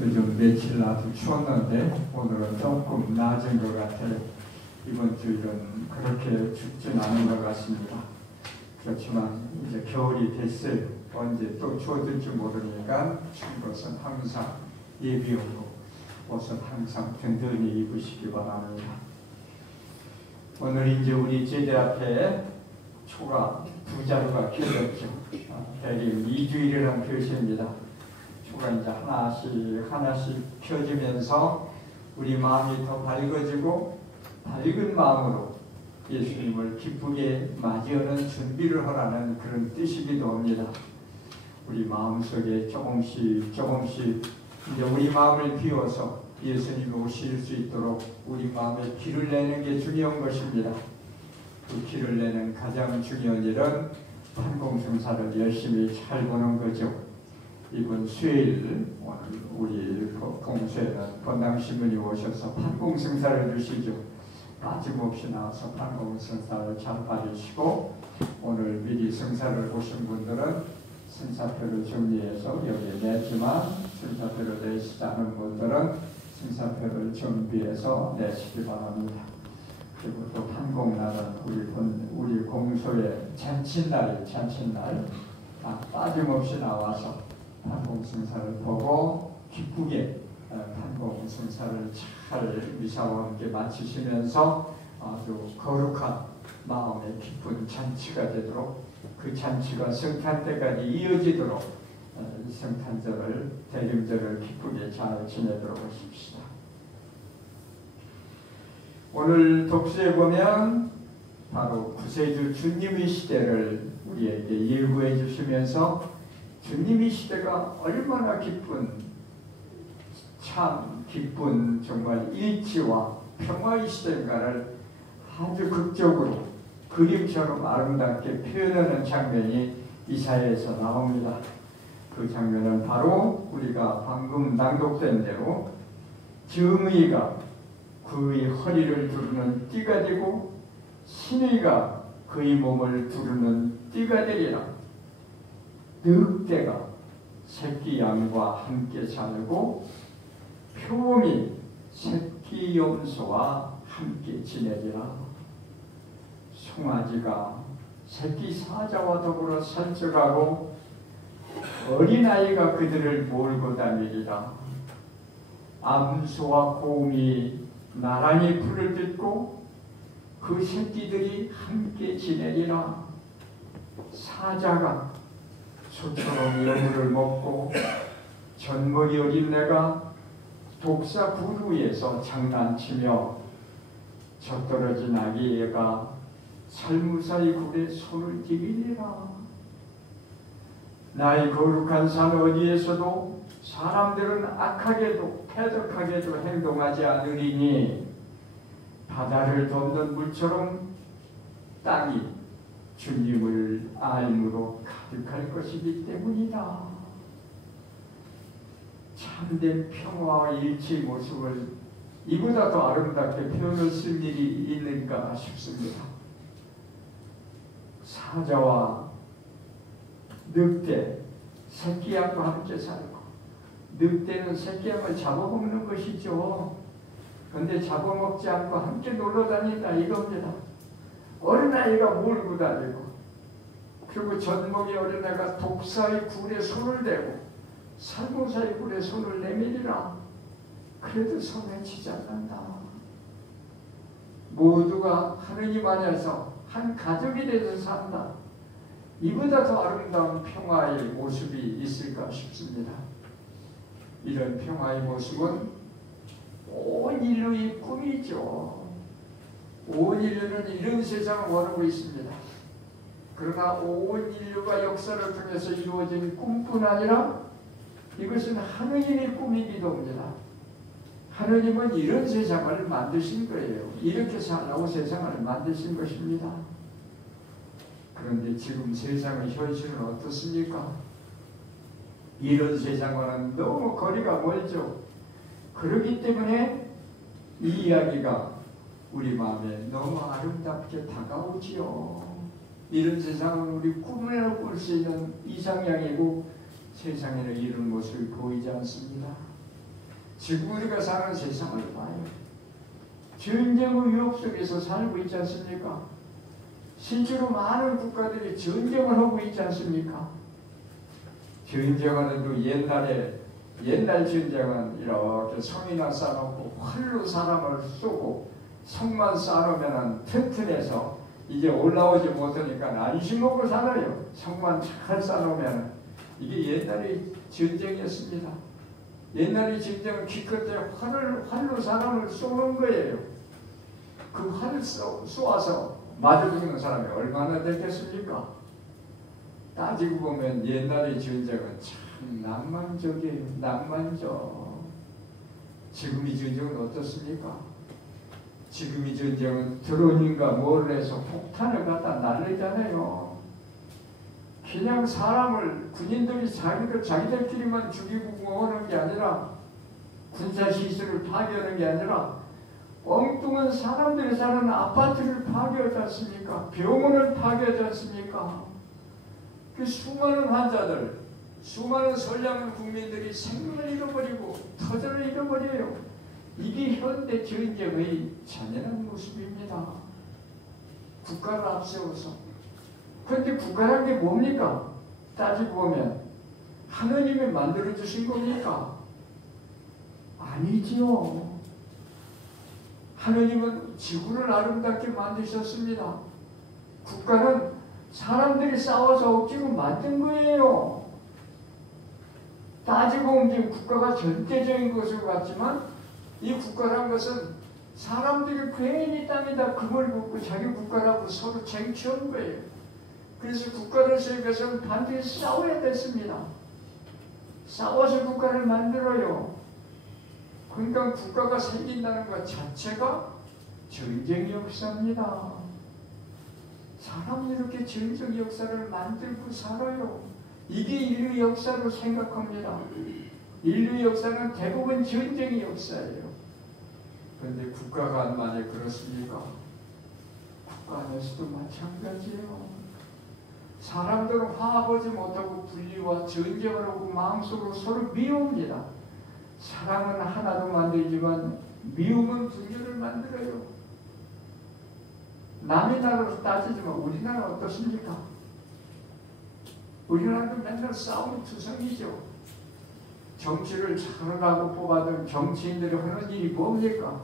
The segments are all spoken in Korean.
요즘 며칠 아주 추웠는데 오늘은 조금 낮은 것 같아요. 이번 주일은 그렇게 춥진 않은 것 같습니다. 그렇지만 이제 겨울이 됐어요. 언제 또 추워질지 모르니까 추운 것은 항상 예비용으로 옷은 항상 든든히 입으시기 바랍니다. 오늘 이제 우리 제대 앞에 초가 두 자루가 켜졌죠. 대략 2주일이라는 표시입니다. 초가 이제 하나씩 켜지면서 우리 마음이 더 밝아지고 밝은 마음으로 예수님을 기쁘게 맞이하는 준비를 하라는 그런 뜻이기도 합니다. 우리 마음속에 조금씩 이제 우리 마음을 비워서 예수님이 오실 수 있도록 우리 마음에 길을 내는 게 중요한 것입니다. 그 길을 내는 가장 중요한 일은 판공승사를 열심히 잘 보는 거죠. 이번 수요일 오늘 우리 공수에는 본당신문이 오셔서 판공승사를 주시죠. 빠짐없이 나와서 판공승사를 잘 받으시고 오늘 미리 승사를 보신 분들은 승사표를 정리해서 여기에 냈지만 승사표를 내시지 않은 분들은 승사표를 준비해서 내시기 바랍니다. 그리고 또 판공날은 우리 공소의 잔칫날 빠짐없이 나와서 판공승사를 보고 기쁘게 판공승사를 잘 미사와 함께 마치시면서 아주 거룩한 마음의 기쁜 잔치가 되도록 그 잔치가 성탄 때까지 이어지도록 성탄절을 대림절을 기쁘게 잘 지내도록 하십시다. 오늘 독서에 보면 바로 구세주 주님의 시대를 우리에게 예고해 주시면서 주님의 시대가 얼마나 기쁜 정말 일치와 평화의 시대인가를 아주 극적으로 그림처럼 아름답게 표현하는 장면이 이사야에서 나옵니다. 그 장면은 바로 우리가 방금 낭독된 대로 정의가 그의 허리를 두르는 띠가 되고 신의가 그의 몸을 두르는 띠가 되리라. 늑대가 새끼 양과 함께 살고 표범이 새끼 염소와 함께 지내리라. 송아지가 새끼 사자와 더불어 살쪄가고 어린아이가 그들을 몰고 다니리라. 암소와 곰이 나란히 풀을 듣고 그 새끼들이 함께 지내리라. 사자가 소처럼 여물을 먹고 젖먹이 어린애가 독사 굴 위에서 장난치며 젖떨어진 아기 애가 살무사의 굴에 손을 디비리라. 나의 거룩한 산 어디에서도 사람들은 악하게도 패덕하게도 행동하지 않으리니 바다를 덮는 물처럼 땅이 주님을 알므로 가득할 것이기 때문이다. 참된 평화와 일치의 모습을 이보다 더 아름답게 표현할 수 있는 일이 있는가 싶습니다. 사자와 늑대, 새끼양과 함께 살고 늑대는 새끼양을 잡아먹는 것이죠. 그런데 잡아먹지 않고 함께 놀러다닌다 이겁니다. 어린아이가 몰고 다니고 그리고 젖먹이 어린아이가 독사의 굴에 손을 대고 살모사의 굴에 손을 내밀이라. 그래도 손에 치지 않는다. 모두가 하느님 안에서 한 가족이 돼서 산다. 이보다 더 아름다운 평화의 모습이 있을까 싶습니다. 이런 평화의 모습은 온 인류의 꿈이죠. 온 인류는 이런 세상을 원하고 있습니다. 그러나 온 인류가 역사를 통해서 이루어진 꿈뿐 아니라 이것은 하느님의 꿈이기도 합니다. 하느님은 이런 세상을 만드신 거예요. 이렇게 살라고 세상을 만드신 것입니다. 그런데 지금 세상의 현실은 어떻습니까? 이런 세상과는 너무 거리가 멀죠. 그렇기 때문에 이 이야기가 우리 마음에 너무 아름답게 다가오지요. 이런 세상은 우리 꿈을 꿀 수 있는 이상향이고 세상에는 이런 모습이 보이지 않습니다. 지금 우리가 사는 세상을 봐요. 전쟁의 위협 속에서 살고 있지 않습니까? 실제로 많은 국가들이 전쟁을 하고 있지 않습니까? 전쟁은 옛날 전쟁은 이렇게 성이나 쌓아놓고 활로 사람을 쏘고 성만 쌓아놓으면 튼튼해서 이제 올라오지 못하니까 안심하고 살아요. 성만 잘 쌓아놓으면. 이게 옛날의 전쟁이었습니다. 옛날의 전쟁은 기껏해 활로 사람을 쏘는 거예요. 그 활을 쏘아서 맞아 죽는 사람이 얼마나 됐겠습니까? 따지고 보면 옛날의 전쟁은 참 낭만적이에요. 낭만적. 지금의 전쟁은 어떻습니까? 지금의 전쟁은 드론인가 뭘 해서 폭탄을 갖다 날리잖아요. 그냥 사람을 군인들이 자기들끼리만 죽이고 구하는 게 아니라 군사시설을 파괴하는 게 아니라 엉뚱한 사람들이 사는 아파트를 파괴하지 않습니까? 병원을 파괴하지 않습니까? 그 수많은 환자들, 수많은 선량한 국민들이 생명을 잃어버리고 터전을 잃어버려요. 이게 현대 전쟁의 잔인한 모습입니다. 국가를 앞세워서. 그런데 국가란 게 뭡니까? 따지고 보면 하느님이 만들어주신 겁니까? 아니지요. 하느님은 지구를 아름답게 만드셨습니다. 국가는 사람들이 싸워서 억지로 만든 거예요. 따지고 보면 국가가 절대적인 것으로 같지만 이 국가란 것은 사람들이 괜히 땅에다 금을 붓고 자기 국가라고 서로 쟁취한 거예요. 그래서 국가를 세우기 위해서는 반드시 싸워야 됐습니다. 싸워서 국가를 만들어요. 그러니까 국가가 생긴다는 것 자체가 전쟁 역사입니다. 사람이 이렇게 전쟁 역사를 만들고 살아요. 이게 인류 역사로 생각합니다. 인류 역사는 대부분 전쟁의 역사예요. 그런데 국가가 만약에 그렇습니까? 국가 안에서도 마찬가지예요. 사람들은 화합하지 못하고 분리와 전쟁을 하고 마음속으로 서로 미웁니다. 사랑은 하나로 만들지만 미움은 분열을 만들어요. 남의 나라로 따지지만 우리나라 어떻습니까? 우리나라도 맨날 싸움 투성이죠. 정치를 잘하라고 뽑아둔 정치인들이 하는 일이 뭡니까?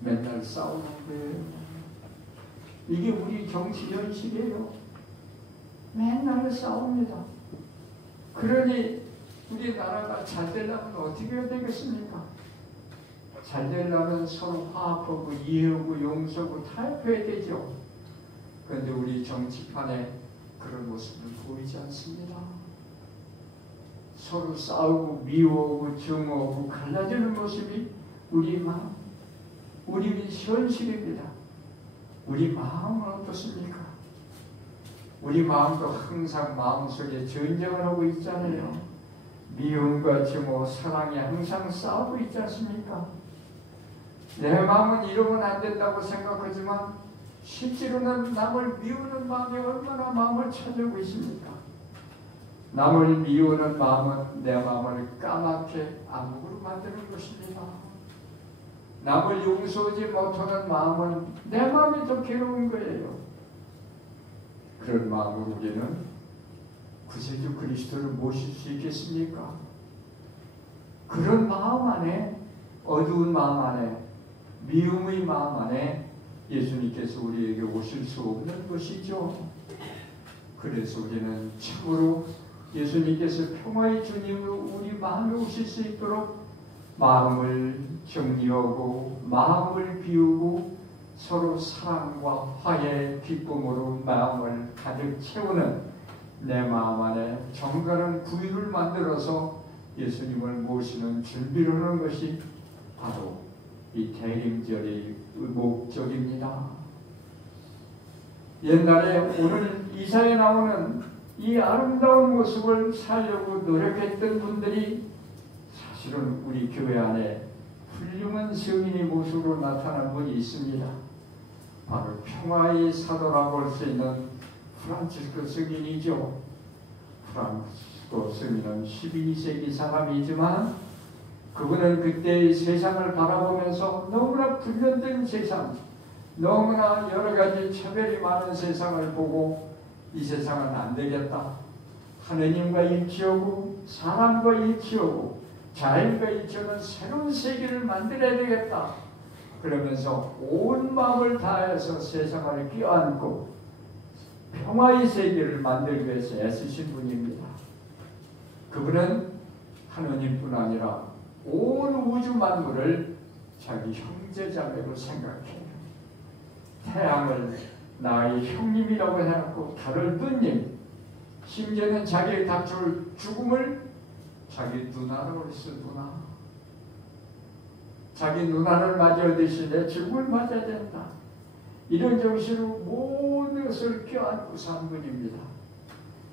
맨날 싸우는 거예요. 이게 우리 정치 현실이에요. 맨날 싸웁니다. 그러니 우리나라가 잘 되려면 어떻게 해야 되겠습니까? 잘 되려면 서로 화합하고 이해하고 용서하고 타협해야 되죠. 그런데 우리 정치판에 그런 모습은 보이지 않습니다. 서로 싸우고 미워하고 증오하고 갈라지는 모습이 우리 마음, 우리 현실입니다. 우리 마음은 어떻습니까? 우리 마음도 항상 마음속에 전쟁을 하고 있잖아요. 미움과 증오, 사랑이 항상 싸우고 있지 않습니까? 내 마음은 이러면 안 된다고 생각하지만 실제로는 남을 미우는 마음이 얼마나 마음을 찾아오고 있습니까? 남을 미우는 마음은 내 마음을 까맣게 암흑으로 만드는 것입니다. 남을 용서하지 못하는 마음은 내 마음이 더 괴로운 거예요. 그런 마음으로 우리는 구세주 그리스도를 모실 수 있겠습니까? 그런 마음 안에, 어두운 마음 안에, 미움의 마음 안에 예수님께서 우리에게 오실 수 없는 것이죠. 그래서 우리는 참으로 예수님께서 평화의 주님으로 우리 마음에 오실 수 있도록 마음을 정리하고 마음을 비우고 서로 사랑과 화해, 기쁨으로 마음을 가득 채우는 내 마음 안에 정갈한 구유를 만들어서 예수님을 모시는 준비를 하는 것이 바로 이 대림절의 목적입니다. 옛날에 오늘 이사에 나오는 이 아름다운 모습을 살려고 노력했던 분들이 사실은 우리 교회 안에 훌륭한 성인의 모습으로 나타난 분이 있습니다. 바로 평화의 사도라고 할 수 있는 프란치스코 성인이죠. 프란치스코 성인은 12세기 사람이지만 그분은 그때의 세상을 바라보면서 너무나 불면된 세상, 너무나 여러 가지 차별이 많은 세상을 보고 이 세상은 안 되겠다. 하느님과 일치하고 사람과 일치하고 자연과 일치하는 새로운 세계를 만들어야 되겠다. 그러면서 온 마음을 다해서 세상을 껴안고 평화의 세계를 만들기 위해서 애쓰신 분입니다. 그분은 하느님뿐 아니라 온 우주 만물을 자기 형제자매로 생각해요. 태양을 나의 형님이라고 해놓고 달을 누님, 심지어는 자기의 닥쳐올 죽음을 자기 누나로 했어. 누나. 자기 누나를 맞이하듯이 내 죽음을 맞아야 된다. 이런 정신으로 모든 것을 껴안고 산 분입니다.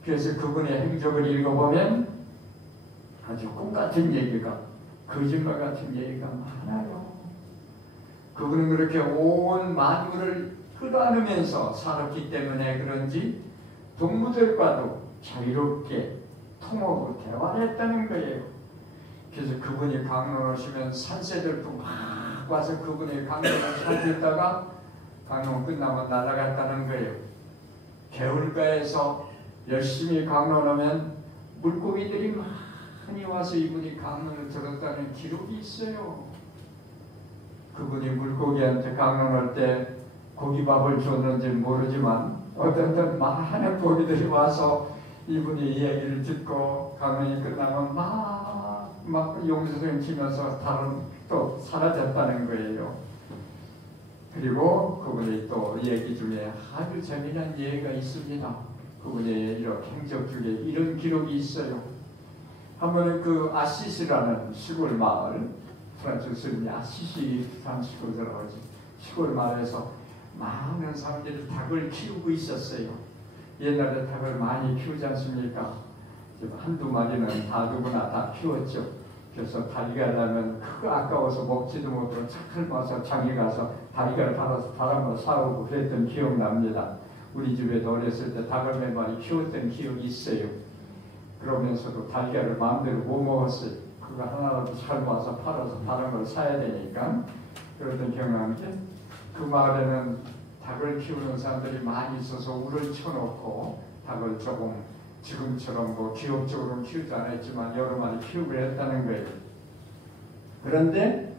그래서 그분의 행적을 읽어보면 아주 꿈같은 얘기가, 거짓말 같은 얘기가 많아요. 그분은 그렇게 온 만물을 끌어안으면서 살았기 때문에 그런지 동무들과도 자유롭게 통하고 대화를 했다는 거예요. 그래서 그분이 강론하시면 산새들도 막 와서 그분의 강론을 살피다가 강론 끝나면 날아갔다는 거예요. 개울가에서 열심히 강론하면 물고기들이 많이 와서 이분이 강론을 들었다는 기록이 있어요. 그분이 물고기한테 강론할 때 고기밥을 줬는지 모르지만 어떤 많은 고기들이 와서 이분이 이야기를 듣고 강론이 끝나면 막 용수를 치면서 또 사라졌다는 거예요. 그리고 그분이 또 얘기 중에 아주 재미난 예가 있습니다. 그분의 이런 행적 중에 이런 기록이 있어요. 한 번은 그 아시시라는 시골 마을, 프란츠 스님이 아시시라는 시골이라고 하지, 시골 마을에서 많은 사람들이 닭을 키우고 있었어요. 옛날에 닭을 많이 키우지 않습니까? 한두 마리는 다 누구나 다 키웠죠. 그래서 다리가 나면 크고 아까워서 먹지도 못하고 착할 봐서 장에 가서 다리가를 달아서 다람을 사오고 그랬던 기억납니다. 우리 집에도 어렸을 때 닭을 몇 마리 키웠던 기억이 있어요. 그러면서도 달걀을 마음대로 못 먹었어요. 그거 하나라도 삶아서 팔아서 다른 걸 사야 되니까. 그러던 기억나는데 그 마을에는 닭을 키우는 사람들이 많이 있어서 울을 쳐놓고 닭을 조금 지금처럼 뭐 기업적으로 키우지 않았지만 여러 마리 키우고 했다는 거예요. 그런데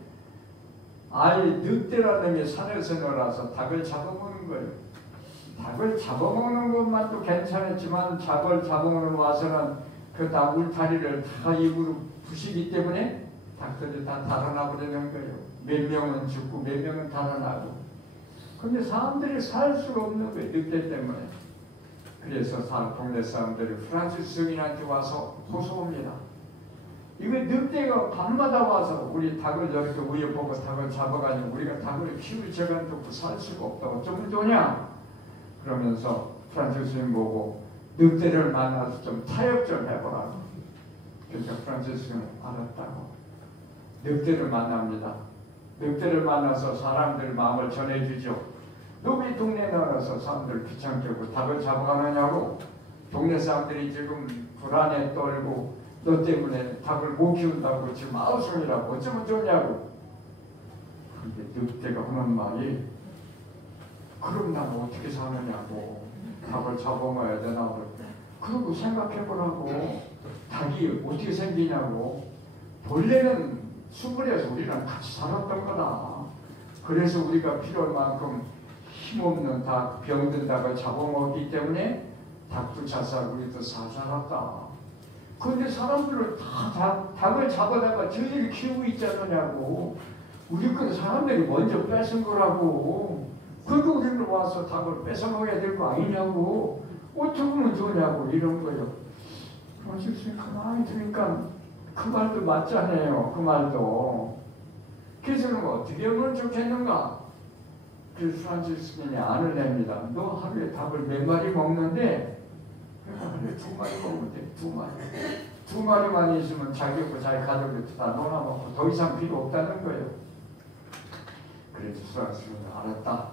아이 늑대라는 게 산에서 놀아서 닭을 잡아먹는 거예요. 닭을 잡아먹는 것만도 괜찮았지만 닭을 잡아먹는 와서는 그 닭 울타리를 다 입으로 부시기 때문에 닭들이 다 달아나 버리는 거예요. 몇 명은 죽고 몇 명은 달아나고. 근데 사람들이 살 수가 없는 거예요. 늑대 때문에. 그래서 동네 사람들이 프란츠 스님한테 와서 호소합니다. 이거 늑대가 밤마다 와서 우리 닭을 저렇게 위에 보고 닭을 잡아가지고 우리가 닭을 키울 시간 두고 살 수가 없다고 좀 좋냐? 그러면서 프란츠 스님 보고 늑대를 만나서 좀 타협 좀 해보라고. 그러니까 프란츠 스님은 알았다고. 늑대를 만납니다. 늑대를 만나서 사람들 마음을 전해주죠. 너 왜 동네에 나가서 사람들 귀찮게 하고 닭을 잡아가느냐고. 동네 사람들이 지금 불안에 떨고 너 때문에 닭을 못 키운다고 지금 아우성이라고 어쩌면 좋냐고. 근데 늑대가 하는 말이 그럼 나는 어떻게 사느냐고. 닭을 잡아먹어야 되나. 그러고 생각해보라고. 닭이 어떻게 생기냐고. 본래는 수물에서 우리랑 같이 살았던 거다. 그래서 우리가 필요할 만큼 힘없는 닭, 병든 닭을 잡아먹기 때문에 닭도 잘 살고 우리도 잘 살았다. 그런데 사람들은 다 닭을 잡아다가 저희들이 키우고 있지 않느냐고. 우리 건 사람들이 먼저 뺏은 거라고. 그러니까 우리는 와서 닭을 뺏어 먹어야 될 거 아니냐고. 어떻게 하면 좋냐고 이런 거예요. 그러시면 가만히 들으니까 그 말도 맞잖아요. 그 말도. 그래서 그럼 어떻게 하면 좋겠는가? 그래서 프란츠 스님이 안을 냅니다. 너 하루에 닭을 몇 마리 먹는데 하루에 2마리 먹으면 돼. 2마리. 2마리만 있으면 자기하고 자기 가족이 다 놀아먹고 더 이상 필요 없다는 거예요. 그래서 프란츠 스님이 알았다.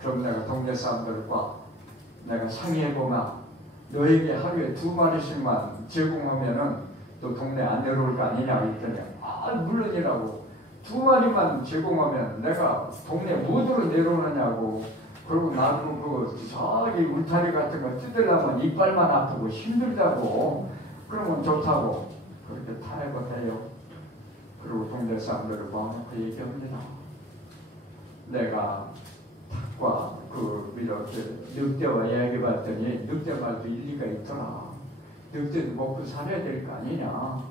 그럼 내가 동네 사람들과 내가 상의해보면 너에게 하루에 2마리씩만 제공하면은 또 동네 안 내려올 거 아니냐 했더니 물론이라고. 2마리만 제공하면 내가 동네 무엇으로 내려오느냐고. 그리고 나도 저기 울타리 같은 거 뜯으려면 이빨만 아프고 힘들다고. 그러면 좋다고. 그렇게 타협해요. 그리고 동네 사람들을 모아놓고 얘기합니다. 내가 닭과 이렇게 늑대와 이야기해봤더니 늑대 말도 일리가 있더라. 늑대도 먹고 살아야 될 거 아니냐.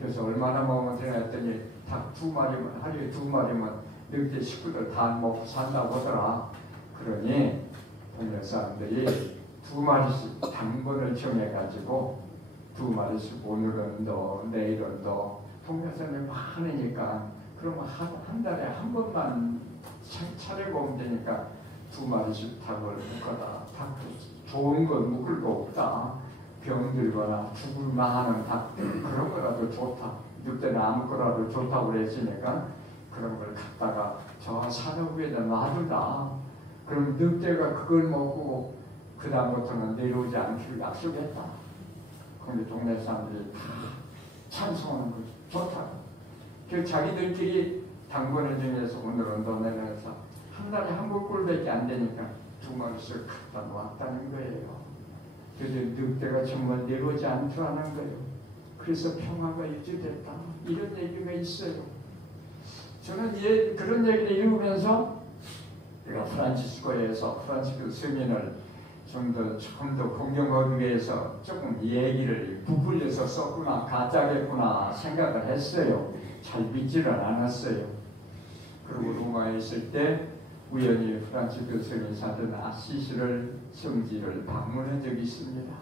그래서 얼마나 먹으면 되나 했더니 닭 2마리만, 하루에 2마리만 늑대 식구들 다 먹고 산다고 하더라. 그러니 동네 사람들이 2마리씩 당번을 정해가지고 2마리씩 오늘은 너, 내일은 너. 동네 사람이 많으니까 그러면 한 달에 한 번만 차려고 오면 되니까 2마리씩 닭을 묶어다. 닭 좋은 건 묶을 거 없다. 병들거나 죽을 만한 닭들 그런 거라도 좋다. 늑대는 아무 거라도 좋다고 그랬으니까 그런 걸 갖다가 저 산업 위에다 놔둔다. 그럼 늑대가 그걸 먹고 그 다음부터는 내려오지 않기로 약속했다. 그런데 동네 사람들이 다 찬송하는 거죠. 좋다. 그 자기들끼리 당번을 정해서 오늘은 너네에서 한 달에 한 번 꼴밖에 안 되니까 2마리씩 갖다 놓았다는 거예요. 그래서 늑대가 정말 내려오지 않더라는 거예요. 그래서 평화가 유지됐다. 이런 얘기가 있어요. 저는 그런 얘기를 읽으면서 제가 프란치스코에서 프란치스코 서민을 조금 더 공경하기 위해서 조금 얘기를 부풀려서 썼구나, 가짜겠구나 생각을 했어요. 잘 믿지를 않았어요. 그리고 로마에 있을 때 우연히 프란치스코 서민 사던 아시시를 성지를 방문한 적이 있습니다.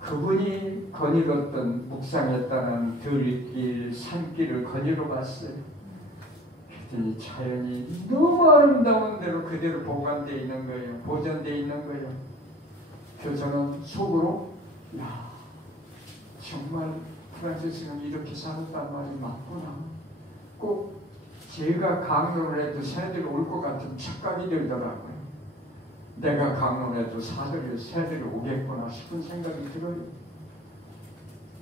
그분이 거닐었던 묵상했다는 들길, 산길을 거닐어 봤어요. 그랬더니 자연이 너무 아름다운 대로 그대로 보관되어 있는 거예요. 보존되어 있는 거예요. 그래서 저는 속으로 야 정말 프란치스코는 이렇게 살았단 말이 맞구나. 꼭 제가 강론을 해도 새들이 올 것 같은 착각이 들더라고요. 내가 강론해도 새들이 오겠구나 싶은 생각이 들어요.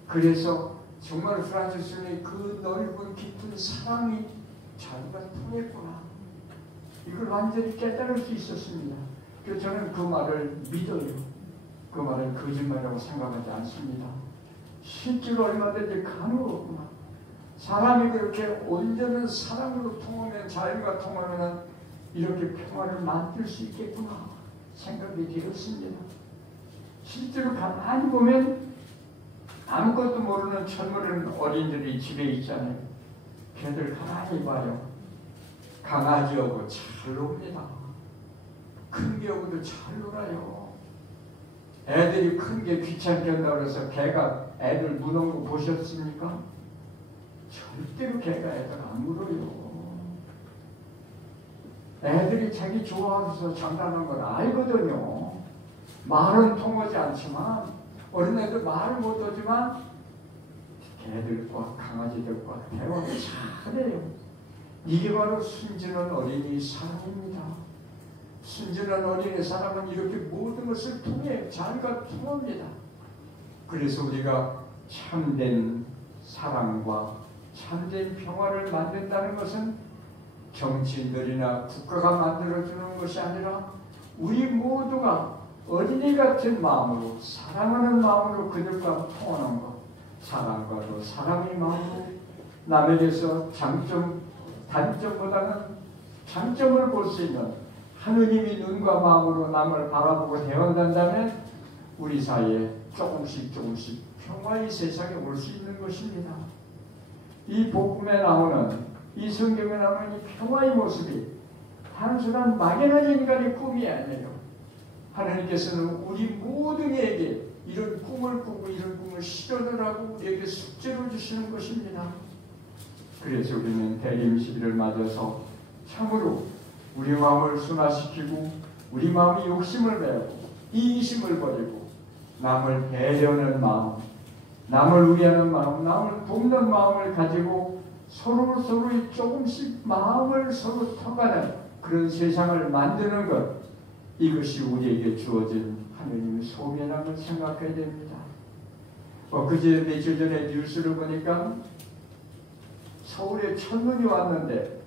그래서 정말 프란치스코의 그 넓은 깊은 사랑이 자기가 통했구나. 이걸 완전히 깨달을 수 있었습니다. 그래서 저는 그 말을 믿어요. 그 말을 거짓말이라고 생각하지 않습니다. 실제로 얼마든지 가능하구나. 사람이 그렇게 온전한 사랑으로 통하면, 자연과 통하면 이렇게 평화를 만들 수 있겠구나 생각이 들었습니다. 실제로 가만히 보면 아무것도 모르는 젊은 어린이들이 집에 있잖아요. 걔들 가만히 봐요. 강아지하고 잘 놉니다. 큰 개하고도 잘 놀아요. 애들이 큰 게 귀찮게 한다고 해서 개가 애들 무는 거 보셨습니까? 절대로 개가 애들 안 물어요. 애들이 자기 좋아해서 장난하는 걸 알거든요. 말은 통하지 않지만, 어린애들 말을 못하지만 개들과 강아지들과 대화를 잘해요. 이게 바로 순진한 어린이 사랑입니다. 순진한 어린이 사랑은 이렇게 모든 것을 통해 자기가 통합니다. 그래서 우리가 참된 사랑과 참된 평화를 만든다는 것은 정치인들이나 국가가 만들어주는 것이 아니라 우리 모두가 어린이 같은 마음으로, 사랑하는 마음으로 그들과 통하는 것, 사랑과도 사랑의 마음으로 남에게서 단점보다는 장점을 볼 수 있는 하느님이 눈과 마음으로 남을 바라보고 대한다면 우리 사이에 조금씩 평화의 세상에 올 수 있는 것입니다. 이 복음에 나오는, 이 성경에 나오는 이 평화의 모습이 단순한 막연한 인간의 꿈이 아니에요. 하나님께서는 우리 모두에게 이런 꿈을 꾸고 이런 꿈을 실현을 하고 우리에게 숙제로 주시는 것입니다. 그래서 우리는 대림시기를 맞아서 참으로 우리 마음을 순화시키고 우리 마음이 욕심을 배우고 이기심을 버리고 남을 배려하는 마음, 남을 위하는 마음, 남을 돕는 마음을 가지고 서로의 조금씩 마음을 서로 터가는 그런 세상을 만드는 것, 이것이 우리에게 주어진 하느님의 소명함을 생각해야 됩니다. 그제 며칠 전에 뉴스를 보니까 서울에 천문이 왔는데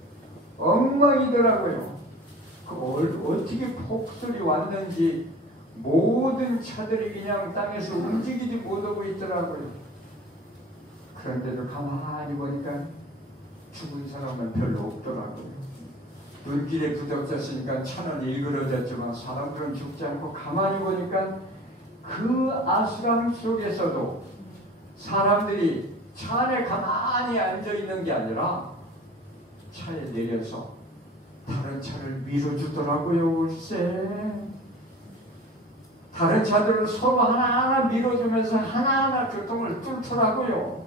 엉망이더라고요. 어떻게 폭설이 왔는지 모든 차들이 그냥 땅에서 움직이지 못하고 있더라고요. 그런데도 가만히 보니까 죽은 사람은 별로 없더라고요. 눈길에 부닥쳤으니까 차는 일그러졌지만 사람들은 죽지 않고 가만히 보니까 그 아수랑 속에서도 사람들이 차 안에 가만히 앉아있는 게 아니라 차에 내려서 다른 차를 밀어주더라고요. 글쎄 다른 차들을 서로 하나하나 밀어주면서 하나하나 교통을 뚫더라고요.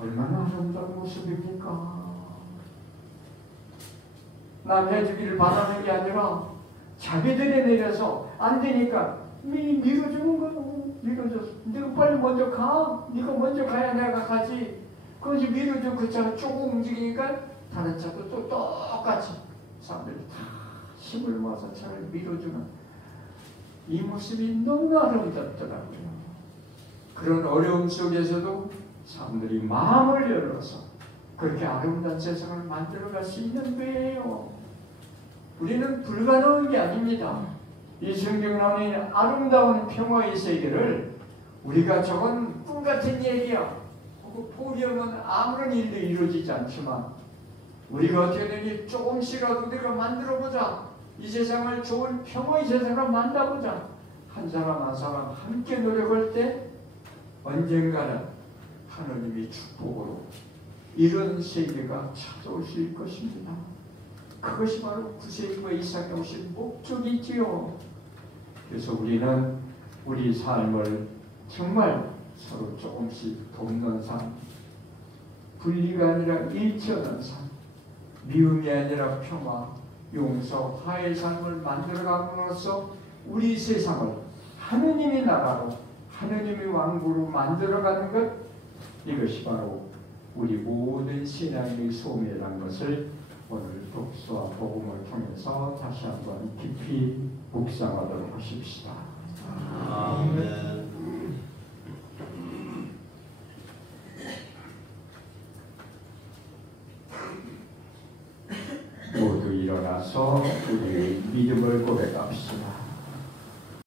얼마나 아름다운 모습입니까? 남 해주기를 바라는 게 아니라 자기들이 내려서 안 되니까 밀어주는 거예요. 밀어줬어. 네가 빨리 먼저 가. 네가 먼저 가야 내가 가지. 그래서 밀어줘. 그 차가 조금 움직이니까 다른 차도 또 똑같이 사람들이 다 힘을 모아서 차를 밀어주는 이 모습이 너무 아름답더라고요. 그런 어려움 속에서도 사람들이 마음을 열어서 그렇게 아름다운 세상을 만들어갈 수 있는 거예요. 우리는 불가능한 게 아닙니다. 이 성경 나오는 아름다운 평화의 세계를 우리가 저건 꿈같은 얘기야. 포기하면 아무런 일도 이루어지지 않지만 우리가 어떻게 되니 조금씩이라도 우리가 만들어보자. 이 세상을 좋은 평화의 세상으로 만들어보자. 한 사람 한 사람 함께 노력할 때 언젠가는 하나님의 축복으로 이런 세계가 찾아올 수 있을 것입니다. 그것이 바로 구세주와 이삭에 오신 목적이지요. 그래서 우리는 우리 삶을 정말 서로 조금씩 돕는 삶, 분리가 아니라 일치하는 삶, 미움이 아니라 평화, 용서, 화해의 삶을 만들어감으로써 우리 세상을 하느님의 나라로, 하느님의 왕국으로 만들어가는 것, 이것이 바로 우리 모든 신앙의 소명이라는 것을 오늘 독서와 복음을 통해서 다시 한번 깊이 묵상하도록 하십시다. 아멘. 모두 일어나서 우리의 믿음을 고백합시다.